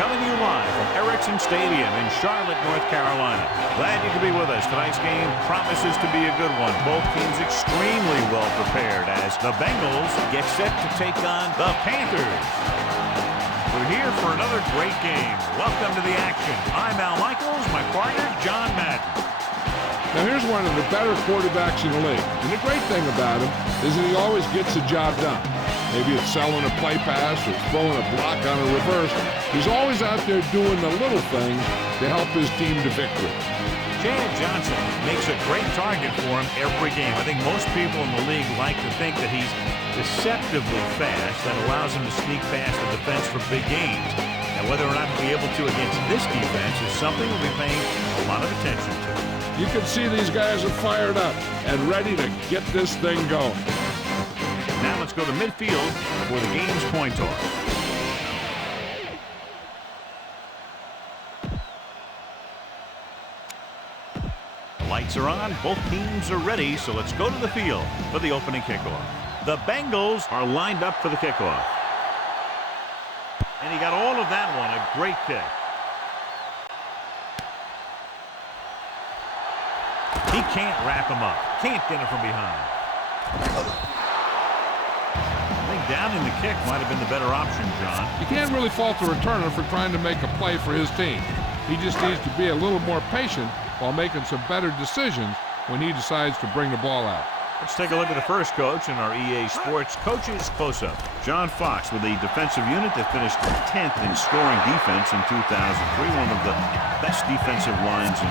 coming to you live from Erickson Stadium in Charlotte, North Carolina. Glad you could be with us. Tonight's game promises to be a good one. Both teams extremely well prepared as the Bengals get set to take on the Panthers. We're here for another great game. Welcome to the action. I'm Al Michaels, my partner, John Madden. Now here's one of the better quarterbacks in the league. And the great thing about him is that he always gets the job done. Maybe it's selling a play pass or throwing a block on a reverse. He's always out there doing the little things to help his team to victory. Chad Johnson makes a great target for him every game. I think most people in the league like to think that he's deceptively fast. That allows him to sneak past the defense for big games. And whether or not he'll be able to against this defense is something we'll be paying a lot of attention to. You can see these guys are fired up and ready to get this thing going. Now let's go to midfield for the game's point toss. The lights are on. Both teams are ready, so let's go to the field for the opening kickoff. The Bengals are lined up for the kickoff. And he got all of that one. A great kick. He can't wrap him up. Can't get him from behind. Down in the kick might have been the better option, John. You can't really fault the returner for trying to make a play for his team. He just needs to be a little more patient while making some better decisions when he decides to bring the ball out. Let's take a look at the first coach in our EA Sports Coaches Close-Up. John Fox with a defensive unit that finished 10th in scoring defense in 2003, one of the best defensive lines in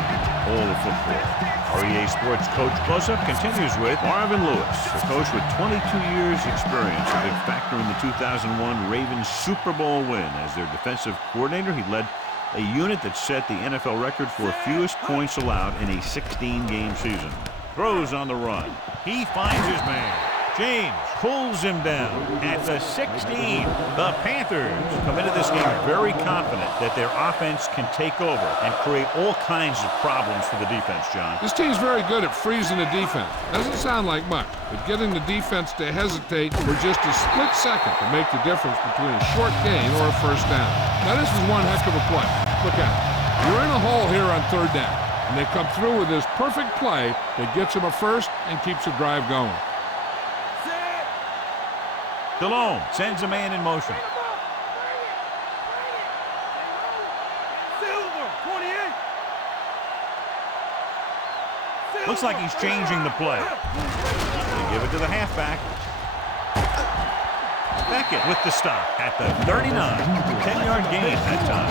all of football. Our EA Sports Coach Close-Up continues with Marvin Lewis, a coach with 22 years experience, a big factor in the 2001 Ravens Super Bowl win. As their defensive coordinator, he led a unit that set the NFL record for fewest points allowed in a 16-game season. Throws on the run. He finds his man. James pulls him down at the 16. The Panthers come into this game very confident that their offense can take over and create all kinds of problems for the defense, John. This team's very good at freezing the defense. Doesn't sound like much, but getting the defense to hesitate for just a split second to make the difference between a short gain or a first down. Now this is one heck of a play. Look at it. You're in a hole here on third down, and they come through with this perfect play that gets them a first and keeps the drive going. DeLone sends a man in motion. Looks like he's changing the play. They give it to the halfback. Beckett with the stop at the 39. 10-yard gain that time.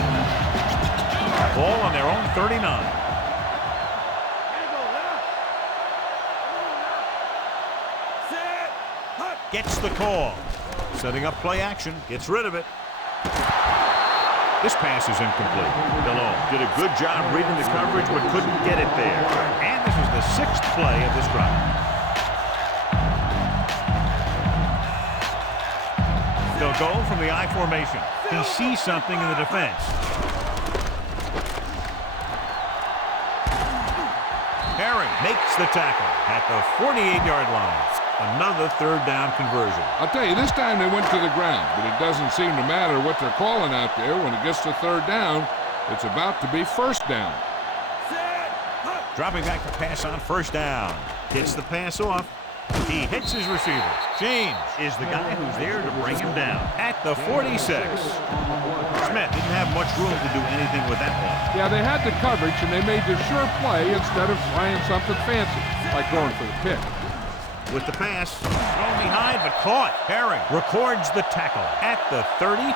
Ball on their own 39. Gets the call. Setting up play action. Gets rid of it. This pass is incomplete. DeLone did a good job reading the coverage but couldn't get it there. And this is the 6th play of this drive. They'll go from the I formation. He sees something in the defense. Harry makes the tackle at the 48-yard line. Another third down conversion. I'll tell you, this time they went to the ground, but it doesn't seem to matter what they're calling out there. When it gets to third down, it's about to be first down. Dropping back to pass on first down. Gets the pass off. He hits his receiver. James is the guy who's there to bring him down at the 46. Smith didn't have much room to do anything with that one. Yeah, they had the coverage, and they made the sure play instead of trying something fancy, like going for the pick. With the pass, thrown behind, but caught. Herring records the tackle at the 35.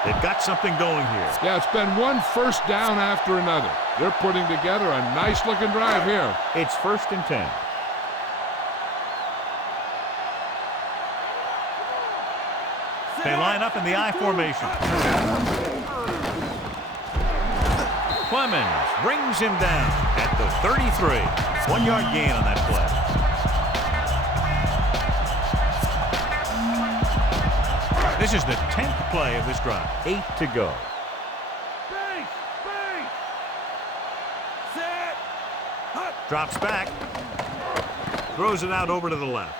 They've got something going here. Yeah, it's been one first down after another. They're putting together a nice-looking drive here. It's 1st and 10. They line up in the I formation. Clemens brings him down at the 33. 1-yard gain on that play. This is the 10th play of this drive. 8 to go. Drops back. Throws it out over to the left.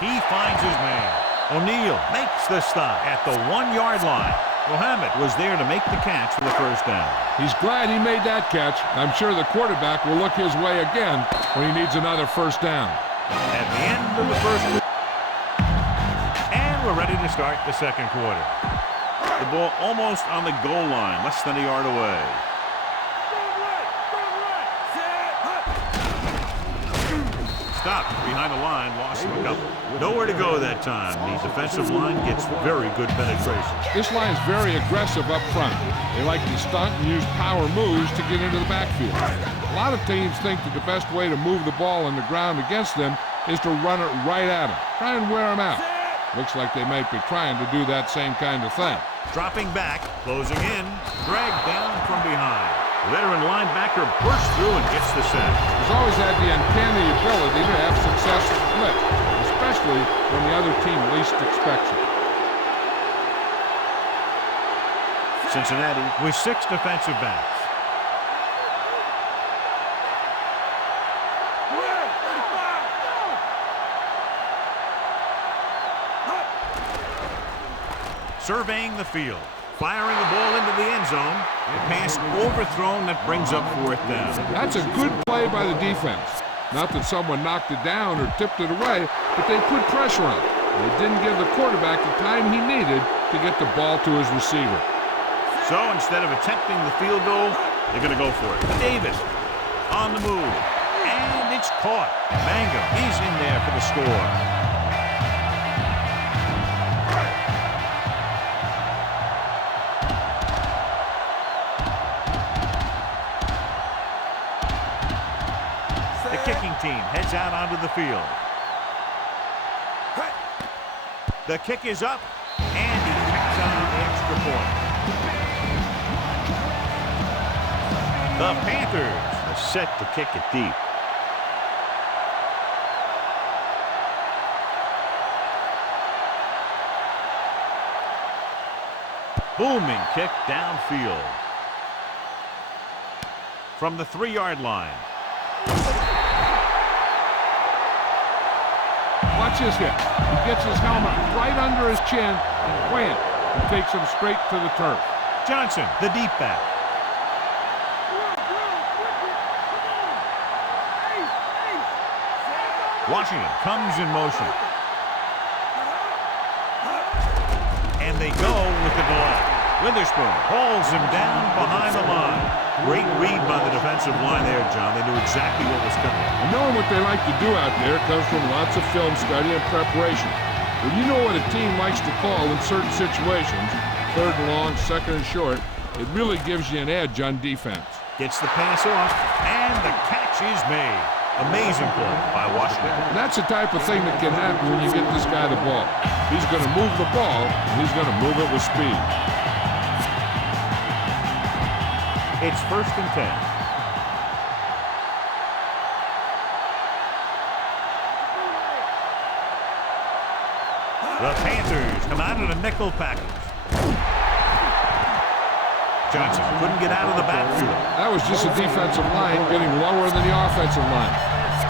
He finds his man. O'Neal makes the stop at the 1-yard line. Mohammed was there to make the catch for the first down. He's glad he made that catch. I'm sure the quarterback will look his way again when he needs another first down. At the end of the first quarter. And we're ready to start the second quarter. The ball almost on the goal line, less than a yard away. Stopped behind the line, lost him a couple. Nowhere to go that time. The defensive line gets very good penetration. This line's very aggressive up front. They like to stunt and use power moves to get into the backfield. A lot of teams think that the best way to move the ball on the ground against them is to run it right at them. Try and wear them out. Looks like they might be trying to do that same kind of thing. Dropping back, closing in, dragged down from behind. The veteran linebacker bursts through and gets the sack. He's always had the uncanny ability to have success with blitz, especially when the other team least expects it. Cincinnati with 6 defensive backs. Surveying the field. Firing the ball into the end zone. A pass overthrown that brings up 4th down. That's a good play by the defense. Not that someone knocked it down or tipped it away, but they put pressure on it. They didn't give the quarterback the time he needed to get the ball to his receiver. So instead of attempting the field goal, they're going to go for it. Davis on the move. And it's caught. Mangum, he's in there for the score. Kicking team heads out onto the field. The kick is up, and he kicks on the extra point. The Panthers are set to kick it deep. Booming kick downfield. From the 3-yard line. Watch his hit. He gets his helmet right under his chin and wham! He takes him straight to the turf. Johnson, the deep back. Washington comes in motion. And they go with the delay. Witherspoon hauls him down behind the line. Great read by the defensive line there, John. They knew exactly what was coming. And knowing what they like to do out there comes from lots of film study and preparation. When you know what a team likes to call in certain situations, 3rd and long, 2nd and short, it really gives you an edge on defense. Gets the pass off, and the catch is made. Amazing play by Washington. And that's the type of thing that can happen when you get this guy the ball. He's going to move the ball, and he's going to move it with speed. It's 1st and 10. The Panthers come out of the nickel package. Johnson couldn't get out of the backfield. That was just a defensive line getting lower than the offensive line.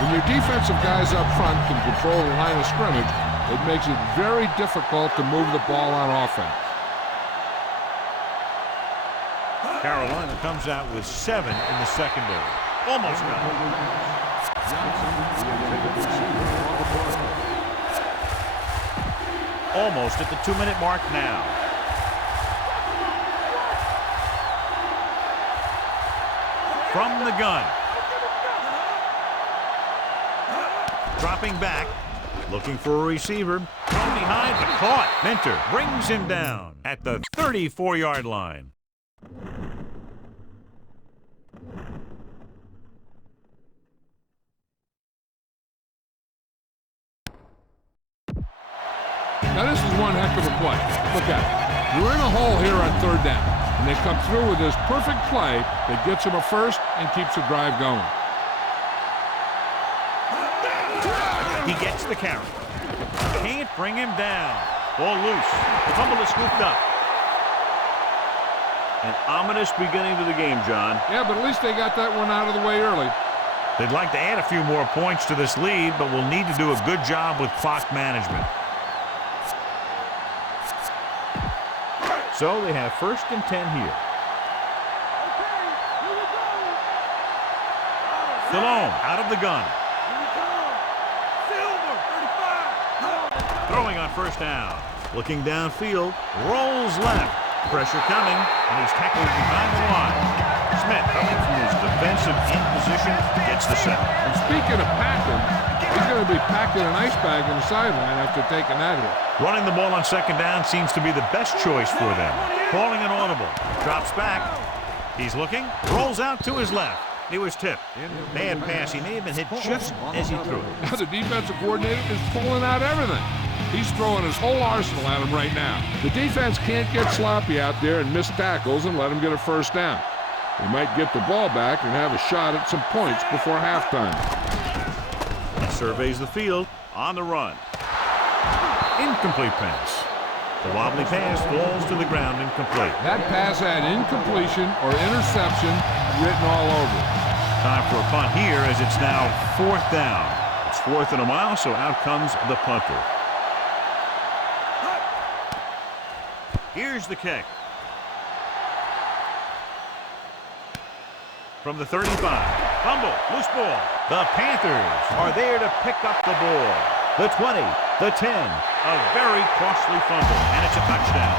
When your defensive guys up front can control the line of scrimmage, it makes it very difficult to move the ball on offense. Carolina comes out with 7 in the secondary. Almost got it. Almost at the 2-minute mark now. From the gun. Dropping back. Looking for a receiver. From behind, but caught. Mentor brings him down at the 34-yard line. Now this is one heck of a play. Look at it. You're in a hole here on 3rd down, and they come through with this perfect play that gets them a first and keeps the drive going. He gets the carry. Can't bring him down. Ball loose. The fumble is scooped up. An ominous beginning to the game, John. Yeah, but at least they got that one out of the way early. They'd like to add a few more points to this lead, but will need to do a good job with clock management. So they have 1st and 10 here. Stallone out of the gun. Throwing on 1st down. Looking downfield. Rolls left. Pressure coming. And he's tackled behind the line. Smith coming from his defensive end position. Gets the sack. And speaking of packing, he's going to be packing an ice bag in the sideline after taking that hit. Running the ball on 2nd down seems to be the best choice for them. Calling an audible. Drops back. He's looking. Rolls out to his left. He was tipped. Bad pass. He may have been hit just as he threw it. Now the defensive coordinator is pulling out everything. He's throwing his whole arsenal at him right now. The defense can't get sloppy out there and miss tackles and let him get a 1st down. They might get the ball back and have a shot at some points before halftime. He surveys the field on the run. Incomplete pass. The wobbly pass falls to the ground incomplete. That pass had incompletion or interception written all over it. Time for a punt here as it's now 4th down. It's 4th and a mile, so out comes the punter. Here's the kick. From the 35. Fumble. Loose ball. The Panthers are there to pick up the ball. The 20. The 10. A very costly fumble. And it's a touchdown.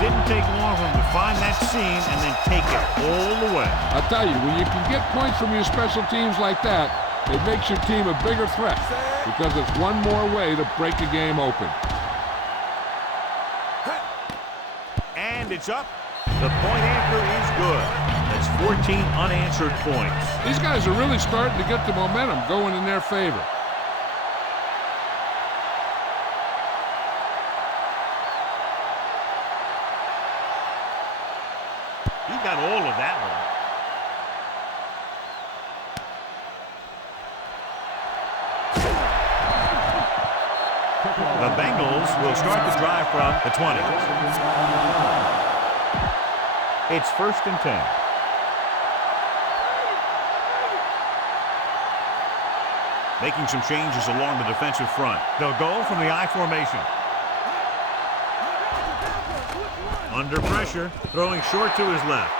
Didn't take long for him to find that seam and then take it all the way. I'll tell you, when you can get points from your special teams like that, it makes your team a bigger threat because it's one more way to break a game open. And it's up. The point after is good. That's 14 unanswered points. These guys are really starting to get the momentum going in their favor. He got all of that one. The Bengals will start the drive from the 20. It's 1st and 10. Making some changes along the defensive front. They'll go from the I formation. Under pressure, throwing short to his left.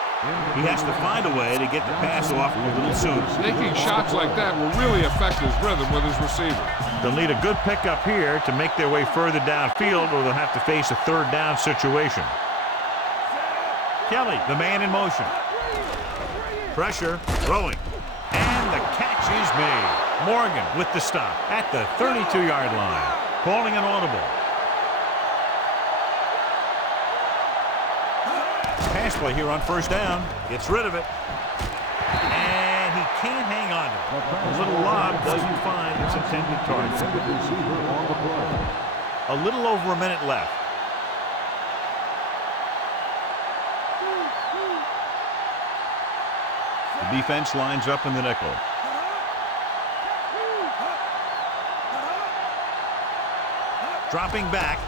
He has to find a way to get the pass off a little sooner. Taking shots like that will really affect his rhythm with his receiver. They'll need a good pickup here to make their way further downfield, or they'll have to face a 3rd down situation. Kelly, the man in motion. Pressure, throwing. And the catch is made. Morgan with the stop at the 32-yard line. Calling an audible. Pass play here on 1st down. Gets rid of it. And he can't hang on to it. The little lob doesn't find its intended target. A little over a minute left. The defense lines up in the nickel. Dropping back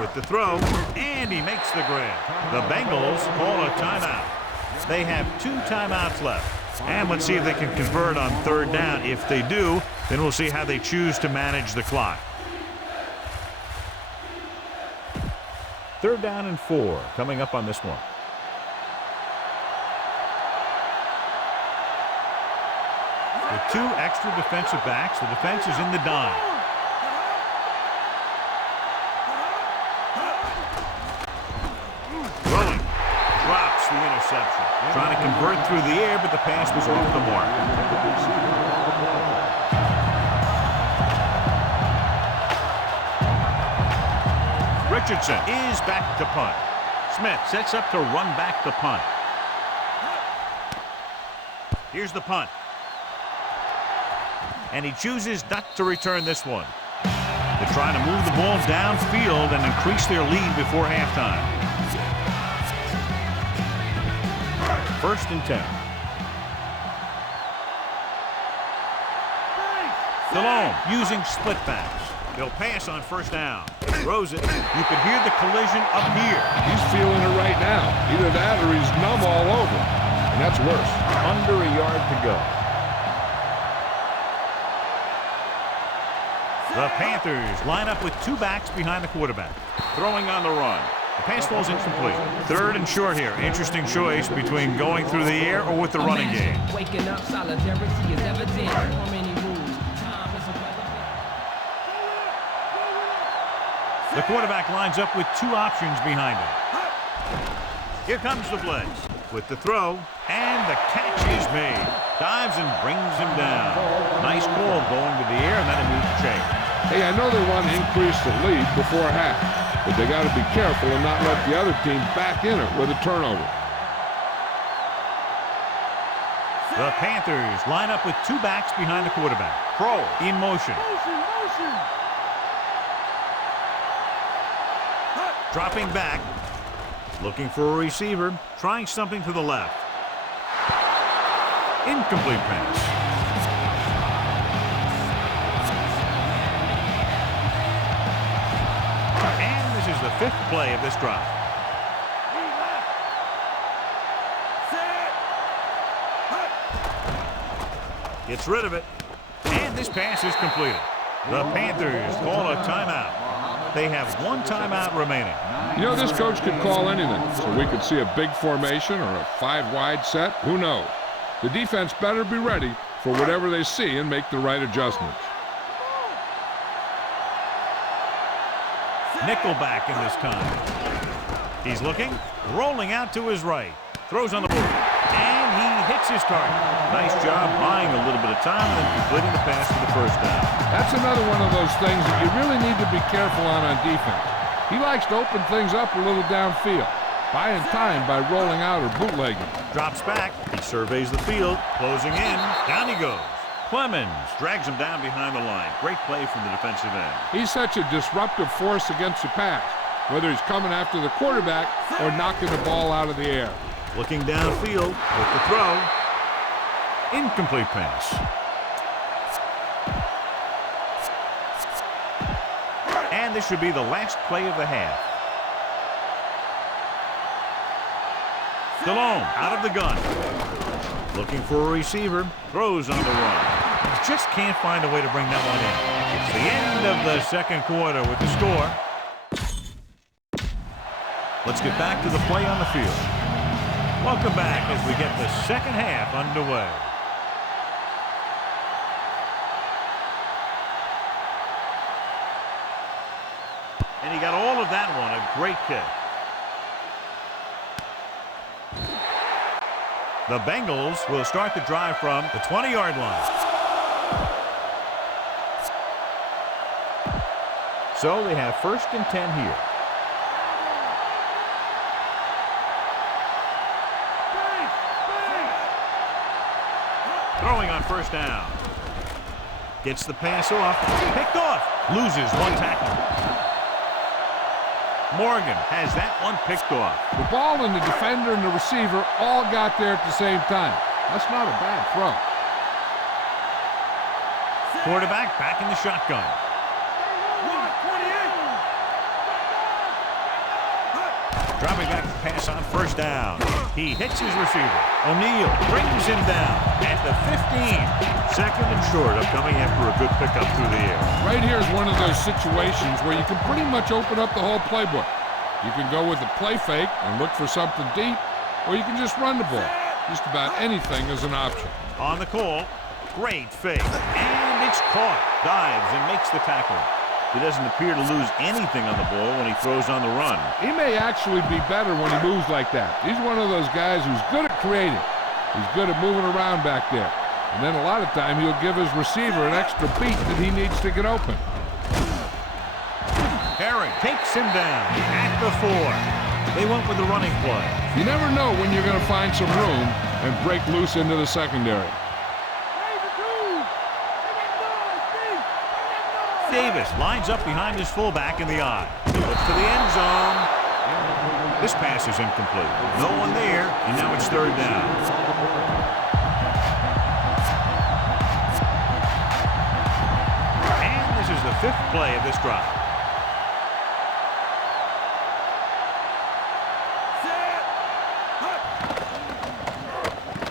with the throw, and he makes the grab. The Bengals call a timeout. They have 2 timeouts left. And let's see if they can convert on 3rd down. If they do, then we'll see how they choose to manage the clock. 3rd down and 4 coming up on this one. With 2 extra defensive backs, the defense is in the dime. Throwing. Drops the interception. Trying to convert through the air, but the pass was off the mark. Richardson is back to punt. Smith sets up to run back the punt. Here's the punt. And he chooses not to return this one. They're trying to move the ball downfield and increase their lead before halftime. 1st and 10. Stallone using split backs. They'll pass on 1st down. Throws it. You can hear the collision up here. He's feeling it right now. Either that or he's numb all over. And that's worse. Under a yard to go. The Panthers line up with 2 backs behind the quarterback. Throwing on the run. The pass falls incomplete. 3rd and short here. Interesting choice between going through the air or with the running game. Waking up, solidarity is evident. Harmony rules. Time is irrelevant. The quarterback lines up with 2 options behind him. Here comes the blitz with the throw, and the catch is made. Dives and brings him down. Nice call going to the air, and then a move to change. Hey, I know they want to increase the lead before half, but they got to be careful and not let the other team back in it with a turnover. The Panthers line up with 2 backs behind the quarterback. Pro in motion. Dropping back. Looking for a receiver. Trying something to the left. Incomplete pass. And this is the 5th play of this drive. Gets rid of it. And this pass is completed. The Panthers call a timeout. They have 1 timeout remaining. You know, this coach could call anything, so we could see a big formation or a 5-wide set. Who knows? The defense better be ready for whatever they see and make the right adjustments. Nickelback in this time. He's looking, rolling out to his right. Throws on the board, and he hits his target. Nice job buying a little bit of time and then completing the pass for the 1st down. That's another one of those things that you really need to be careful on defense. He likes to open things up a little downfield, buying time by rolling out or bootlegging. Drops back. He surveys the field, closing in. Down he goes. Clemens drags him down behind the line. Great play from the defensive end. He's such a disruptive force against the pass, whether he's coming after the quarterback or knocking the ball out of the air. Looking downfield with the throw. Incomplete pass. And this should be the last play of the half. Stallone out of the gun. Looking for a receiver. Throws on the run. Just can't find a way to bring that one in. It's the end of the 2nd quarter with the score. Let's get back to the play on the field. Welcome back as we get the 2nd half underway. And he got all of that one. A great kick. The Bengals will start the drive from the 20-yard line. So they have 1st and 10 here. Throwing on 1st down. Gets the pass off. Picked off. Loses 1 tackle. Morgan has that one picked off. The ball and the defender and the receiver all got there at the same time. That's not a bad throw. Quarterback back in the shotgun. Dropping back to pass on 1st down. He hits his receiver. O'Neal brings him down at the 15. 2nd and short of coming after a good pickup through the air. Right here is one of those situations where you can pretty much open up the whole playbook. You can go with the play fake and look for something deep, or you can just run the ball. Just about anything is an option. On the call, great fake, and it's caught. Dives and makes the tackle. He doesn't appear to lose anything on the ball when he throws on the run. He may actually be better when he moves like that. He's one of those guys who's good at creating. He's good at moving around back there. And then a lot of time he'll give his receiver an extra beat that he needs to get open. Herring takes him down at the 4. They went with the running play. You never know when you're going to find some room and break loose into the secondary. Davis lines up behind his fullback in the eye. He looks to the end zone. This pass is incomplete. No one there, and now it's 3rd down. And this is the 5th play of this drive.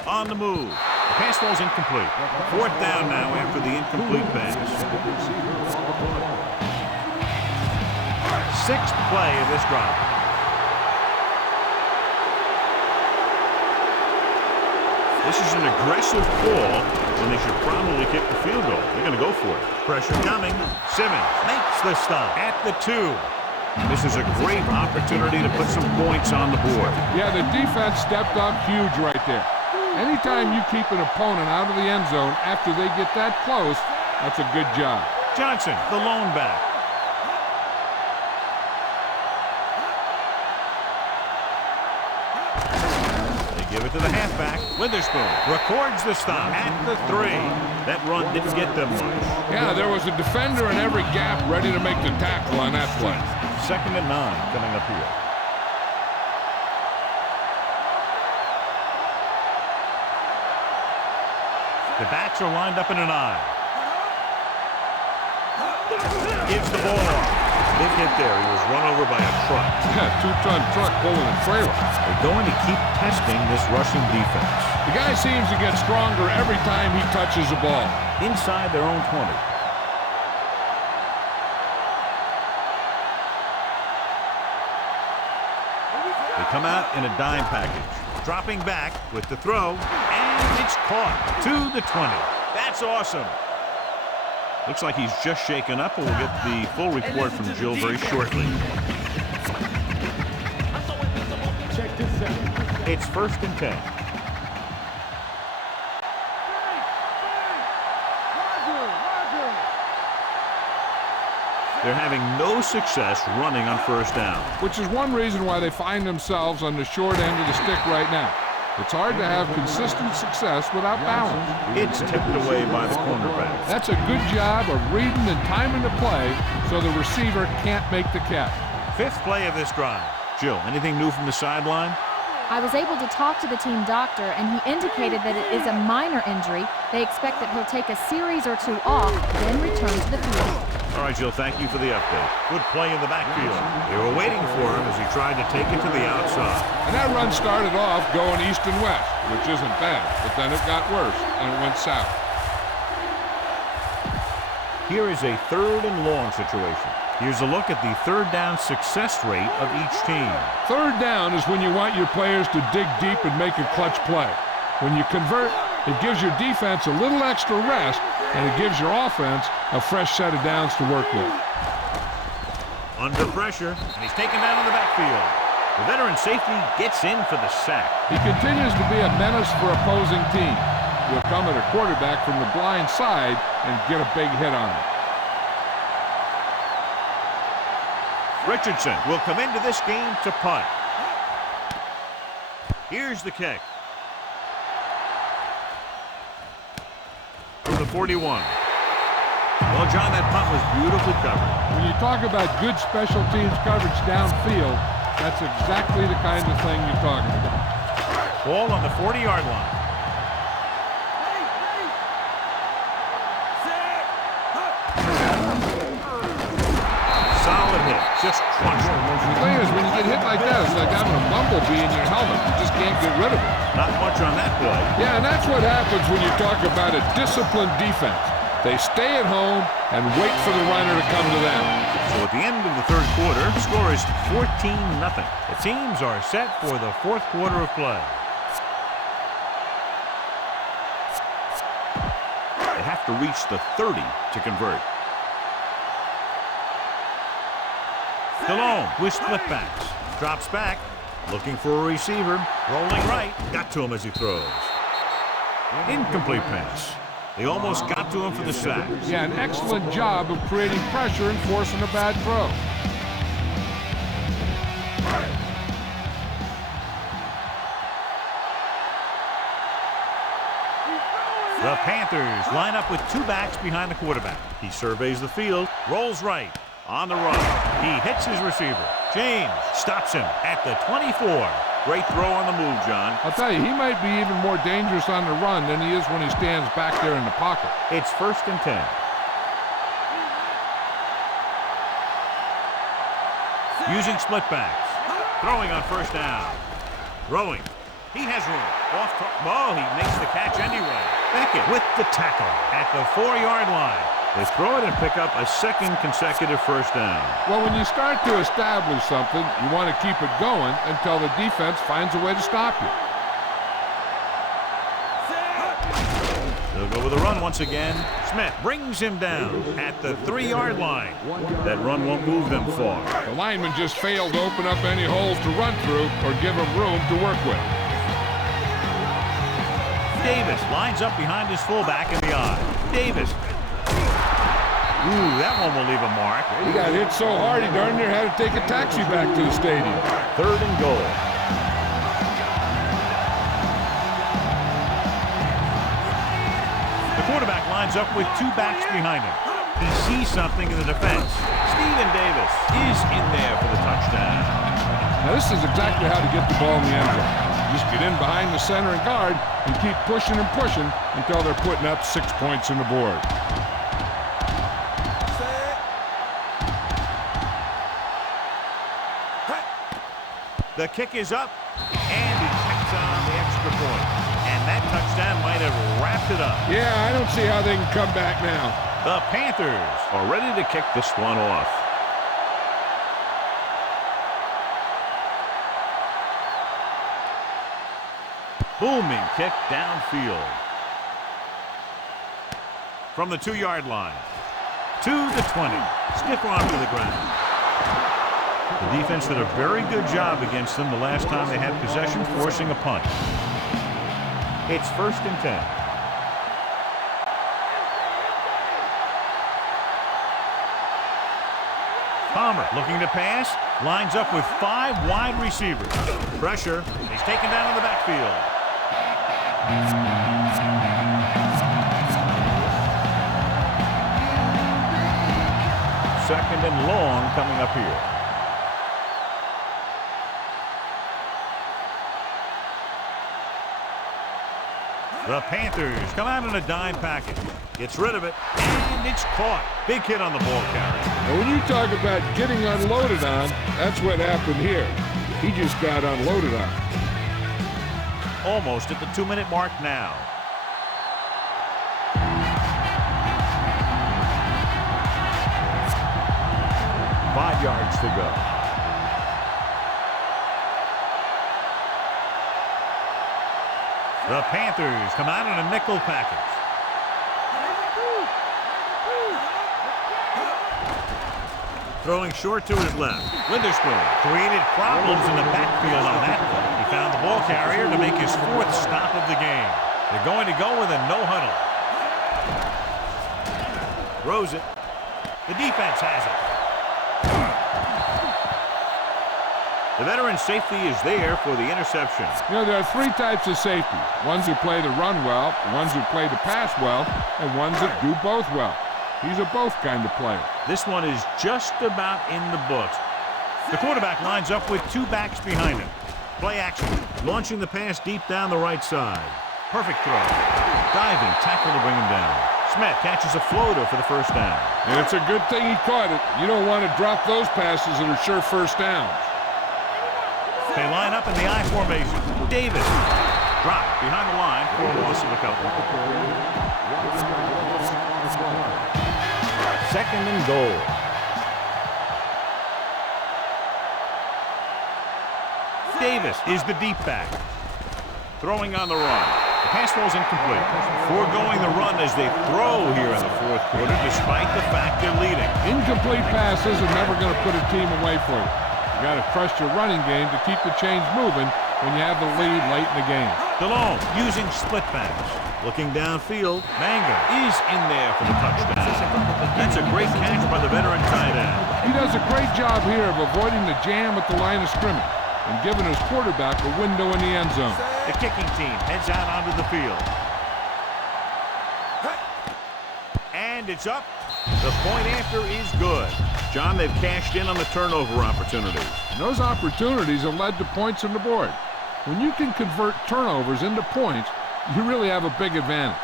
On the move. The pass falls incomplete. 4th down now after the incomplete pass. 6th play of this drive. This is an aggressive call, and they should probably kick the field goal. They're going to go for it. Pressure coming. Simmons makes the stop at the 2. This is a great opportunity to put some points on the board. Yeah, the defense stepped up huge right there. Anytime you keep an opponent out of the end zone after they get that close, that's a good job. Johnson, the lone back. They give it to the halfback. Witherspoon records the stop at the 3. That run didn't get them much. Yeah, there was a defender in every gap ready to make the tackle on that play. 2nd and 9 coming up here. The backs are lined up in an eye. Gives the ball off. Big hit there. He was run over by a truck. Yeah, 2-ton truck pulling a trailer. They're going to keep testing this rushing defense. The guy seems to get stronger every time he touches the ball. Inside their own 20. They come out in a dime package. Dropping back with the throw, and it's caught to the 20. That's awesome. Looks like he's just shaken up, and we'll get the full report from Jill very shortly. It's 1st and 10. They're having no success running on 1st down. Which is one reason why they find themselves on the short end of the stick right now. It's hard to have consistent success without balance. It's tipped away by the cornerback. That's a good job of reading and timing the play so the receiver can't make the catch. 5th play of this drive. Jill, anything new from the sideline? I was able to talk to the team doctor, and he indicated that it is a minor injury. They expect that he'll take a series or 2 off, then return to the field. All right, Jill, thank you for the update. Good play in the backfield. They were waiting for him as he tried to take it to the outside. And that run started off going east and west, which isn't bad, but then it got worse, and it went south. Here is a 3rd and long situation. Here's a look at the 3rd down success rate of each team. 3rd down is when you want your players to dig deep and make a clutch play. When you convert, it gives your defense a little extra rest, and it gives your offense a fresh set of downs to work with. Under pressure, and he's taken down in the backfield. The veteran safety gets in for the sack. He continues to be a menace for opposing teams. He'll come at a quarterback from the blind side and get a big hit on him. Richardson will come into this game to punt. Here's the kick. From the 41. Well, John, that punt was beautifully covered. When you talk about good special teams coverage downfield, that's exactly the kind of thing you're talking about. Ball on the 40-yard line. Solid hit. Just crunched him. The thing is, when you get hit like that, it's like having a bumblebee in your helmet. You just can't get rid of it. Not much on that play. Yeah, and that's what happens when you talk about a disciplined defense. They stay at home and wait for the runner to come to them. So at the end of the 3rd quarter, the score is 14-0. The teams are set for the 4th quarter of play. They have to reach the 30 to convert. Stallone with split backs. Drops back, looking for a receiver. Rolling right. Got to him as he throws. Incomplete pass. They almost got to him for the sack. Yeah, an excellent job of creating pressure and forcing a bad throw. The Panthers line up with 2 backs behind the quarterback. He surveys the field, rolls right. On the run, he hits his receiver. James stops him at the 24. Great throw on the move, John. I'll tell you, he might be even more dangerous on the run than he is when he stands back there in the pocket. It's 1st and 10. Using split backs. Throwing on 1st down. Throwing. He has room. Oh, he makes the catch anyway. Beckett with the tackle at the 4-yard line. They throw it and pick up a 2nd consecutive 1st down. Well, when you start to establish something, you want to keep it going until the defense finds a way to stop you. So with a run once again, Smith brings him down at the 3-yard line. That run won't move them far. The lineman just failed to open up any holes to run through or give him room to work with. Davis lines up behind his fullback in the eye. Davis. Ooh, that one will leave a mark. He got hit so hard he darn near had to take a taxi back to the stadium. 3rd and goal. The quarterback lines up with 2 backs behind him. He sees something in the defense. Stephen Davis is in there for the touchdown. Now this is exactly how to get the ball in the end zone. Just get in behind the center and guard and keep pushing and pushing until they're putting up 6 points on the board. The kick is up, and he tacks on the extra point. And that touchdown might have wrapped it up. Yeah, I don't see how they can come back now. The Panthers are ready to kick this one off. Booming kick downfield. From the 2-yard line. To the 20. Stiff arm to the ground. The defense did a very good job against them the last time they had possession, forcing a punt. It's 1st and 10. Palmer looking to pass, lines up with 5 wide receivers. Pressure, he's taken down in the backfield. Second and long coming up here. The Panthers come out in a dime package. Gets rid of it, and it's caught. Big hit on the ball carrier. Now when you talk about getting unloaded on, that's what happened here. He just got unloaded on. Almost at the 2-minute mark now. Five yards to go. The Panthers come out in a nickel package. Throwing short to his left. Witherspoon created problems in the backfield on that one. He found the ball carrier to make his 4th stop of the game. They're going to go with a no huddle. Throws it. The defense has it. The veteran safety is there for the interception. You know, there are 3 types of safety. Ones who play the run well, ones who play the pass well, and ones that do both well. He's a both kind of player. This one is just about in the books. The quarterback lines up with 2 backs behind him. Play action. Launching the pass deep down the right side. Perfect throw. Diving tackle to bring him down. Smith catches a floater for the 1st down. And it's a good thing he caught it. You don't want to drop those passes that are sure 1st downs. They line up in the I formation. Davis dropped behind the line for a loss of a couple. 2nd and goal. Davis is the deep back. Throwing on the run. The pass falls incomplete. Foregoing the run as they throw here in the 4th quarter, despite the fact they're leading. Incomplete passes are never going to put a team away for you. You got to trust your running game to keep the chains moving when you have the lead late in the game. Delhomme using split backs. Looking downfield, Manga is in there for the touchdown. That's a great catch by the veteran tight end. He does a great job here of avoiding the jam at the line of scrimmage and giving his quarterback a window in the end zone. The kicking team heads out onto the field. And it's up. The point after is good. John, they've cashed in on the turnover opportunities. And those opportunities have led to points on the board. When you can convert turnovers into points, you really have a big advantage.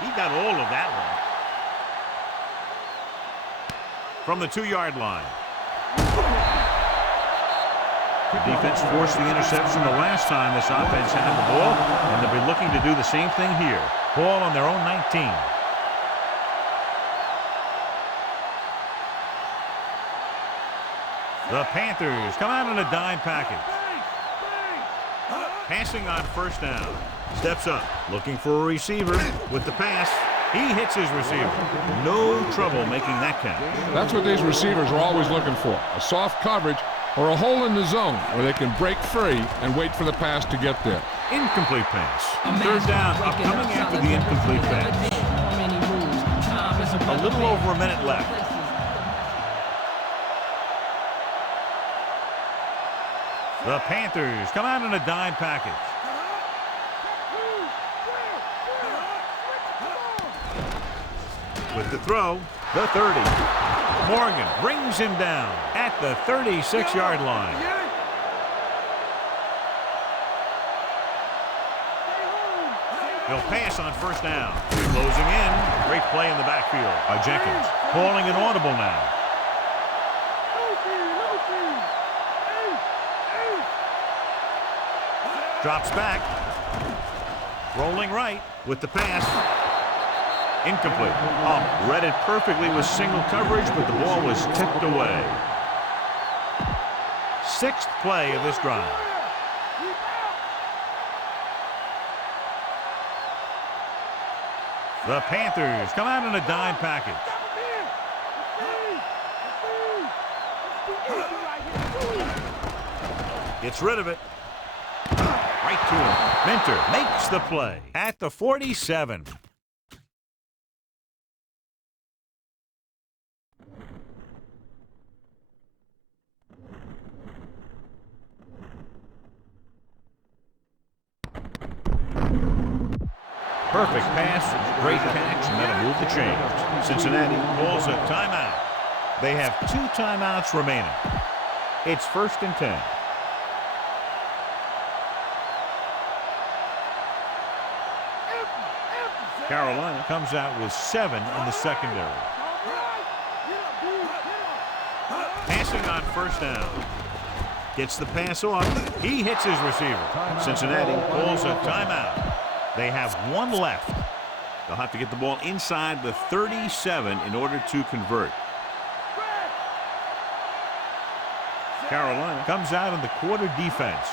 He got all of that one. From the 2-yard line. The defense forced the interception the last time this offense had the ball, and they'll be looking to do the same thing here. Ball on their own 19. The Panthers come out in a dime package. Passing on first down. Steps up, looking for a receiver with the pass. He hits his receiver. No trouble making that count. That's what these receivers are always looking for, a soft coverage or a hole in the zone where they can break free and wait for the pass to get there. Incomplete pass. Third down, coming after the incomplete pass. A little over a minute left. The Panthers come out in a dime package. With the throw, the 30. Morgan brings him down at the 36-yard line. He'll pass on first down. Closing in. Great play in the backfield by Jenkins. Calling an audible now. Drops back. Rolling right with the pass. Incomplete. Read it perfectly with single coverage, but the ball was tipped away. Sixth play of this drive. The Panthers come out in a dime package. Gets rid of it. Right to him. Minter makes the play at the 47. Perfect pass, great catch, and that'll move the chains. Cincinnati calls a timeout. They have 2 timeouts remaining. It's 1st and 10. Carolina comes out with 7 in the secondary. Passing on first down. Gets the pass off. He hits his receiver. Cincinnati calls a timeout. They have 1 left. They'll have to get the ball inside the 37 in order to convert. Carolina comes out in the quarter defense.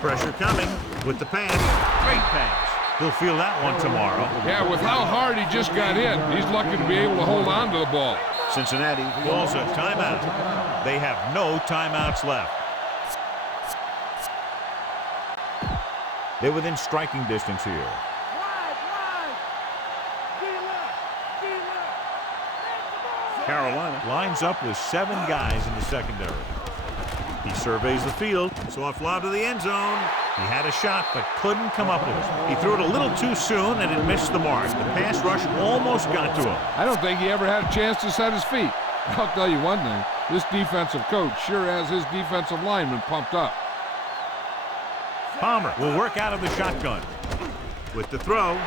Pressure coming with the pass. Great pass. He'll feel that one tomorrow. Yeah, with how hard he just got hit, he's lucky to be able to hold on to the ball. Cincinnati calls a timeout. They have no timeouts left. They're within striking distance here. Carolina lines up with 7 guys in the secondary. He surveys the field. Soft lob to the end zone. He had a shot but couldn't come up with it. He threw it a little too soon and it missed the mark. The pass rush almost got to him. I don't think he ever had a chance to set his feet. I'll tell you one thing. This defensive coach sure has his defensive lineman pumped up. Palmer will work out of the shotgun. With the throw.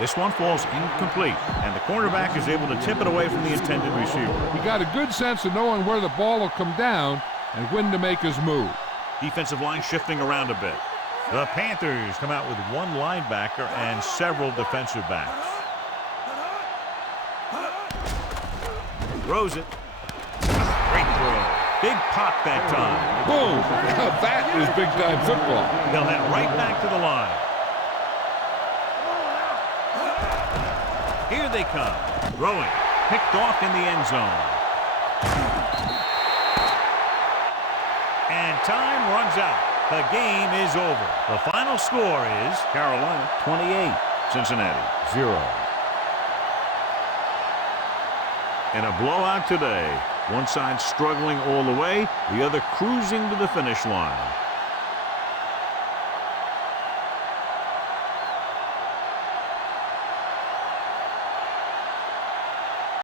This one falls incomplete, and the cornerback is able to tip it away from the intended receiver. He got a good sense of knowing where the ball will come down and when to make his move. Defensive line shifting around a bit. The Panthers come out with 1 linebacker and several defensive backs. Throws it. Great throw. Big pop that time. Boom! That is big-time football. They'll head right back to the line. Here they come. Throwing. Picked off in the end zone. And time runs out. The game is over. The final score is Carolina 28, Cincinnati 0. In a blowout today, one side struggling all the way, the other cruising to the finish line.